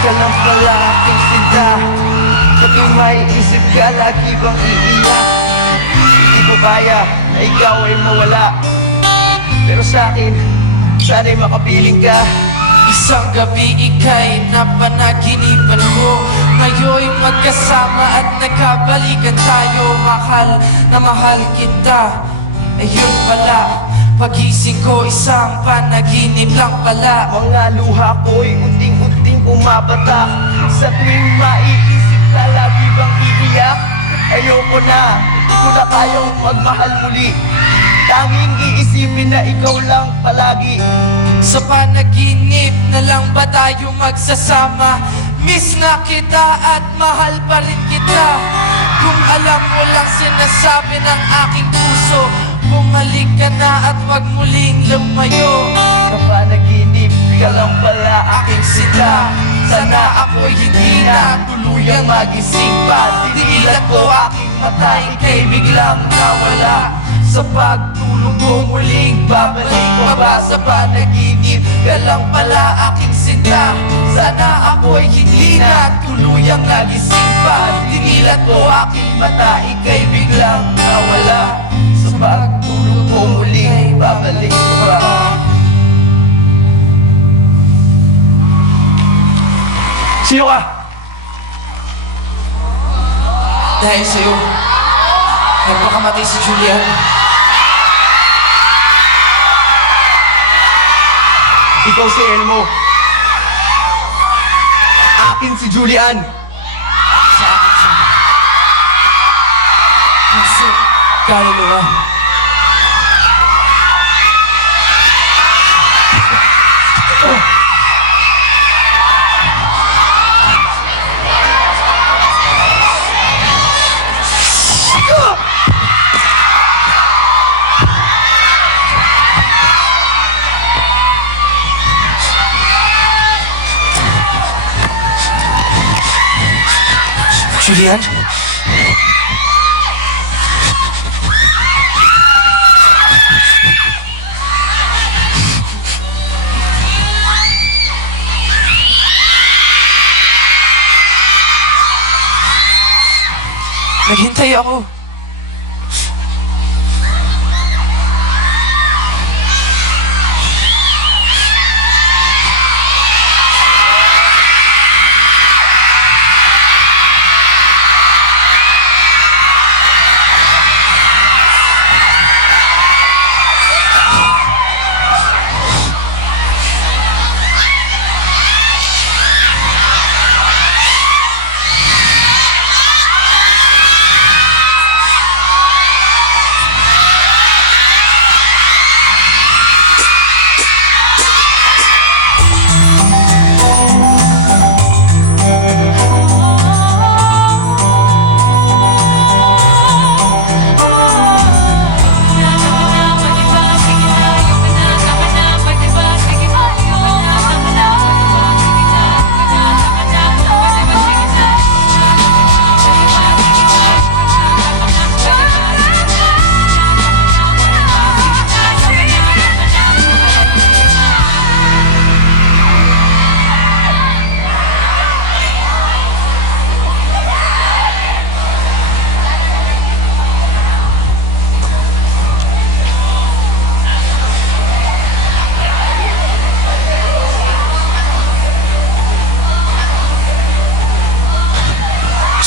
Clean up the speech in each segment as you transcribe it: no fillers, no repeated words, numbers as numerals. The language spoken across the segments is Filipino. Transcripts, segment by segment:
Ka lang pala aking sinta. Tuwing may isip ka, lagi bang iiyak? Hindi ko kaya na ikaw ay mawala, pero sa'kin, sana'y makapiling ka. Isang gabi ika'y napanaginipan ko, ngayon'y magkasama at nagkabalikan tayo. Mahal na mahal kita, ayun pala, pagising ko isang panaginip lang pala. Mga luha ko'y unting-unting pumapatak. Sa tuwing maiisip ka, lagi bang iiyak? Ayoko na, hindi ko na kayang magmahal muli. Tanging iisipin na ikaw lang palagi. Sa panaginip na lang ba tayo magsasama? Miss na kita at mahal pa rin kita. Kung alam mo lang sinasabi ng aking puso, bumalik ka na at wag muling lumayo. Sa panaginip ka lang pala aking sita. Sana ako'y hindi na tuluyang magising pa. Dinilat ko aking mata, ika'y biglang nawala. Sa pagtulog ko muling babalik pa ba? Sa panaginip ka lang pala aking sinta. Sana ako'y hindi na tuluyang nagising pa. Dinilat ko aking mata, ika'y biglang nawala. Sa pagtulog ko muling babalik ko ba? Sino ka? Dahil sa'yo, nagpakamatay si Julian. Ikaw si Elmo. Akin si Julian. Sa akin siya. Puso, kaluluwa. Julian? Naghintay ako.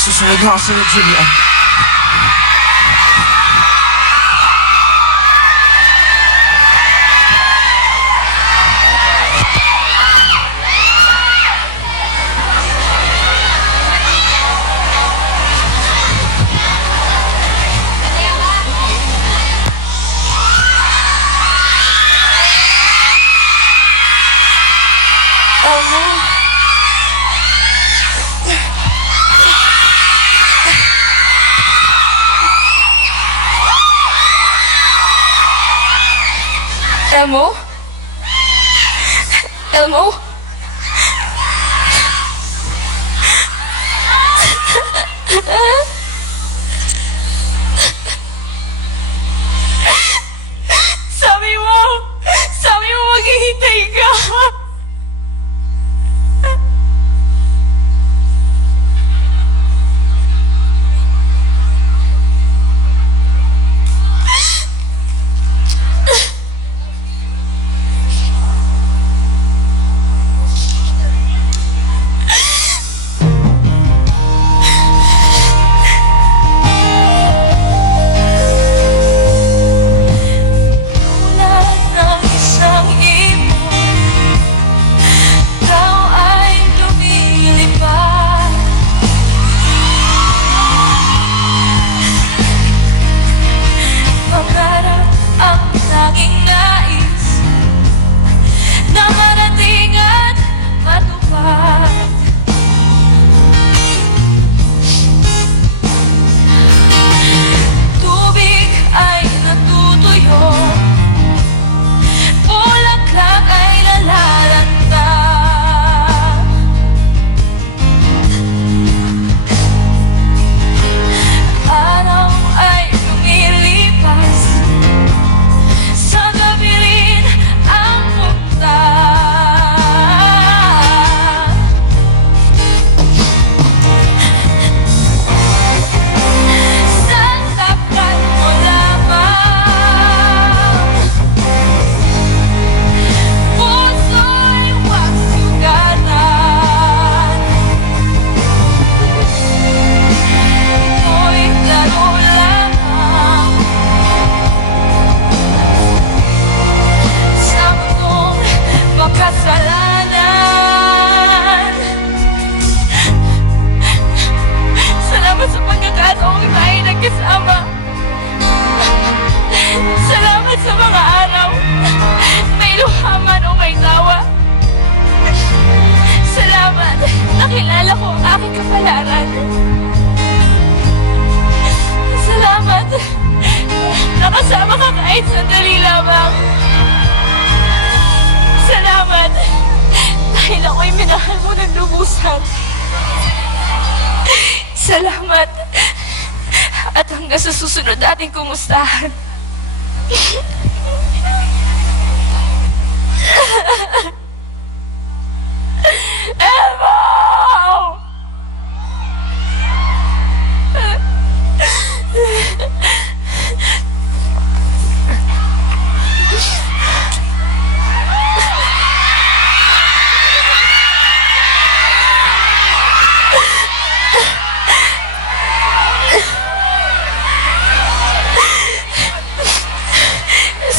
Susunod na ako sa'yo, Julian. Elmo? Elmo? Sabi mo maghihintay ka. ko ang aking kapalaran. Salamat. Nakasama ka kahit sandali lamang. Salamat. Dahil ako'y minahal mo ng lubusan. Salamat. At hanggang sa susunod ating kumustahan. Elmo!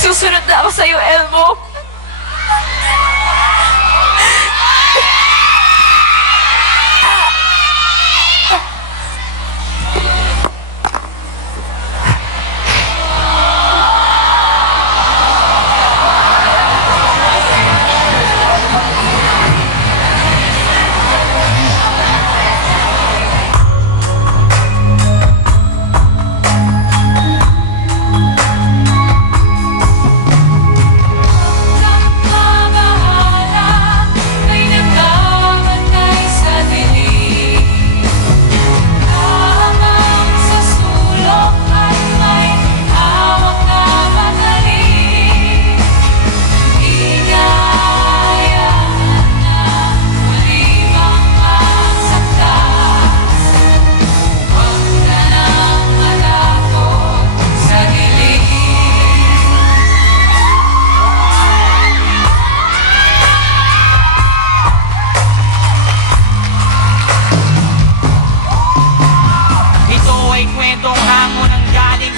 Susunod na ako sa'yo, Elmo.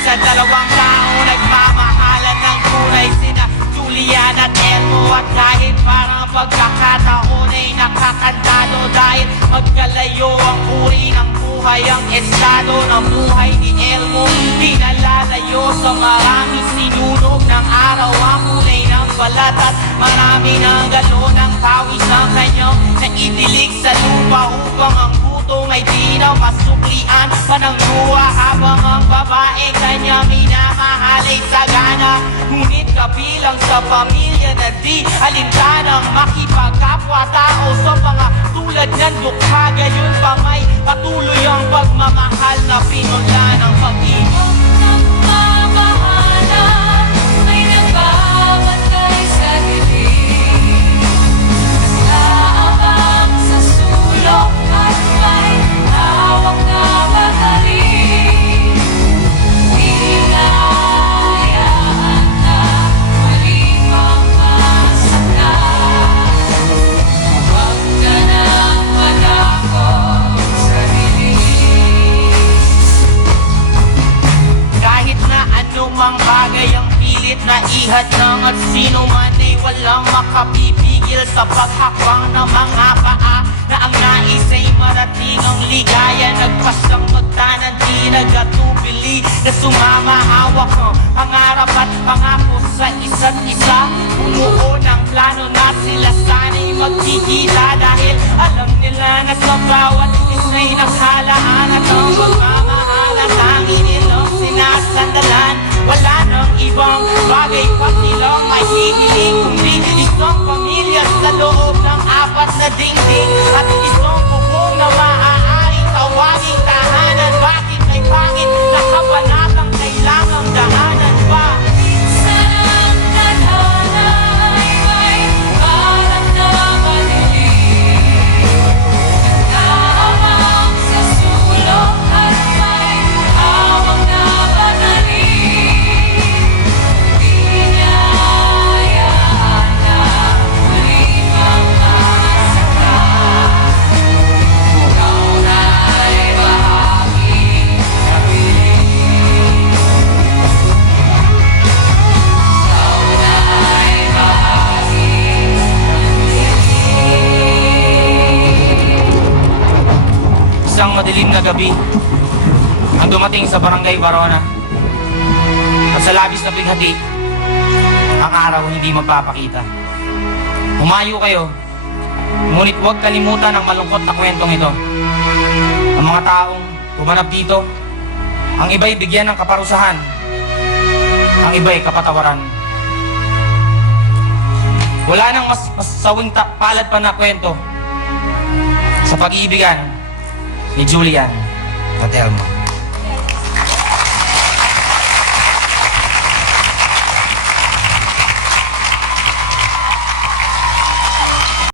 Dalawang tao nagmamahalan ng tunay, sina Julian at Elmo. At kahit parang pagkakataon ay nakakantado, dahil magkalayo ang uri ng buhay, ang estado ng buhay ni Elmo di nalalayo sa maraming sinunog ng araw. Ang kulay ng balat at marami ng galon ng pawis ng kanyang naidilig sa lupa, upang ang gutom ay di na masuklian pa ng luha, habang ang babae kanya minamahal ay sagana. Ngunit kabilang sa pamilya na di alintanang makipagkapwa-tao sa mga tulad ng dukha, gayon pa may patuloy ang pagmamahal na pinula ng pag-ibig. May nagbabantay sa dilim, nag-aabang sa sulok at may hawak na bataling. Hinahayaan na muling mamasakas. Huwag ka nang matakot sa dilim. Kahit na anumang bagay ang pilit na ihadlang, at sino man ay walang makapipigil sa paghakbang ng mga paa, na ang nais ay marating ang ligaya. Nagpasang magtanan, di nagatubili, na sumama hawak ang pangarap at pangako sa isa't isa. Bumuo ng plano na sila sana'y magkikita, dahil alam nila na sa bawat isa'y nakalaan at ang pagmamahal at tanging nilang sinasandalan. Wala nang ibang bagay pa silang mahihiling, kundi isang pamilya sa loob ng apat na dingding, at isang bubong na maaaring tawaging tahanan. Bakit ay pangit na kabanatang kailangang dahanan pa? Minsan ang tadhana ay may parang namadilim, nag-aabang sa sulok at may hawak na bataling. Hinahayaan na muling mamasakas. Ikaw na ay bahagi sa piling. Ikaw na ay bahagi sa piling. Isang madilim na gabi ang dumating sa barangay Barona, at sa labis na bighati ang araw hindi magpapakita. Humayo kayo Ngunit huwag kalimutan ang malungkot na kwentong ito. Ang mga taong gumanap dito, ang iba'y bigyan ng kaparusahan, ang iba'y kapatawaran. Wala nang mas sawing palad pa na kwento sa pag-iibigan ni Julian at Elma.